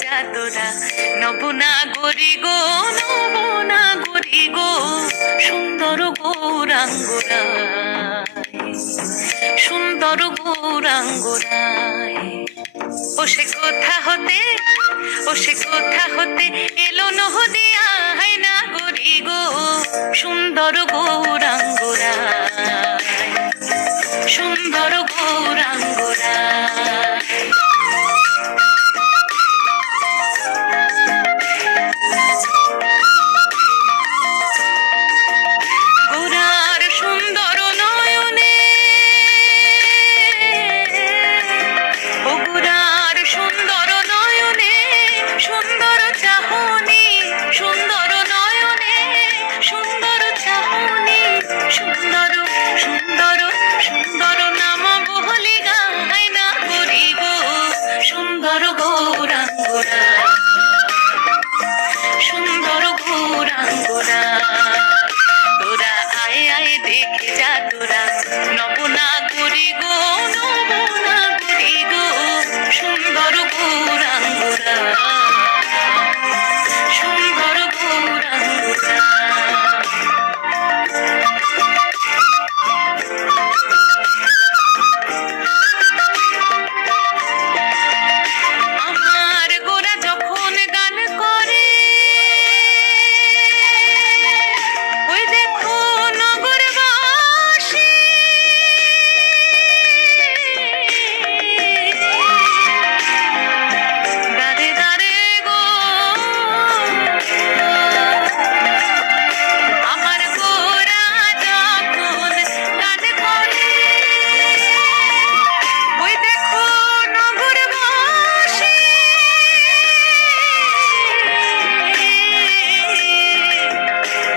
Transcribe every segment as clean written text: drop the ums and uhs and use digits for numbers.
যা তোরা নবনাগরি গো, নবনাগরি গো, সুন্দর গৌরাঙ্গরায়, সুন্দর গৌরাঙ্গরায়। ও সে কোথা হতে, ও সে কোথা হতে এলো নদিয়া হায় নাগরি গো, সুন্দর গৌরাঙ্গরায়, সুন্দর গৌরাঙ্গরায়। গোরার সুন্দর নয়নে, ও গোরার সুন্দর নয়নে, সুন্দর চাহনি, সুন্দর নয়নে, সুন্দর চাহনি, সুন্দর সুন্দর সুন্দর নাম বহলি গায় না করি গো, সুন্দর গৌরাঙ্গরায়, সুন্দর গৌরাঙ্গরায়। তোরা আয় আয় দেখে যা তোরা নবনাগরি গো, নবনাগরি গো, সুন্দর গৌরাঙ্গরায়, সুন্দর গৌরাঙ্গরায়। আমার গোরা যখন গান করে, ওই দেখো নগরবাসী, দাঁড়ে দাঁড়ে গো, আমার গোরা যখন গান করে, ওই দেখো নগরবাসী,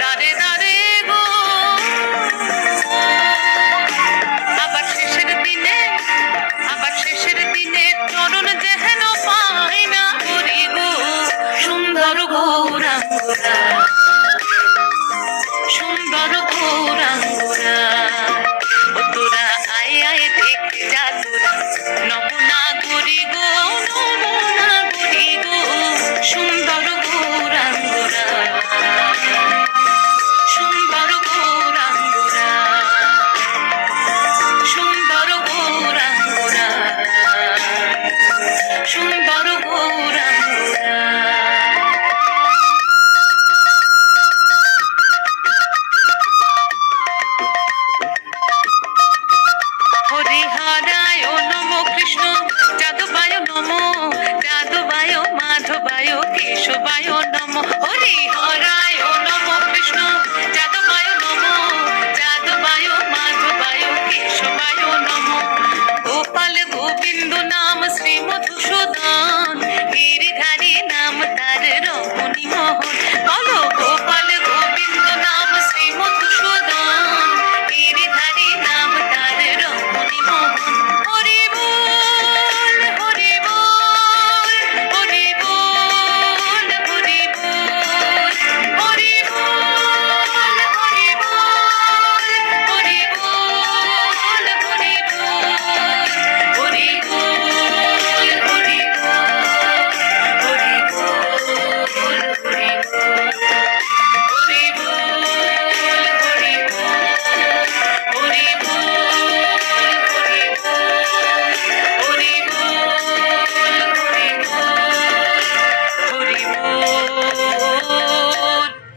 দাঁড়ে দাঁড়ে গো। আবার শেষের দিনে, আবার শেষের দিনে চরণ যেন পায় না করি গো, সুন্দর গৌরাঙ্গরায়,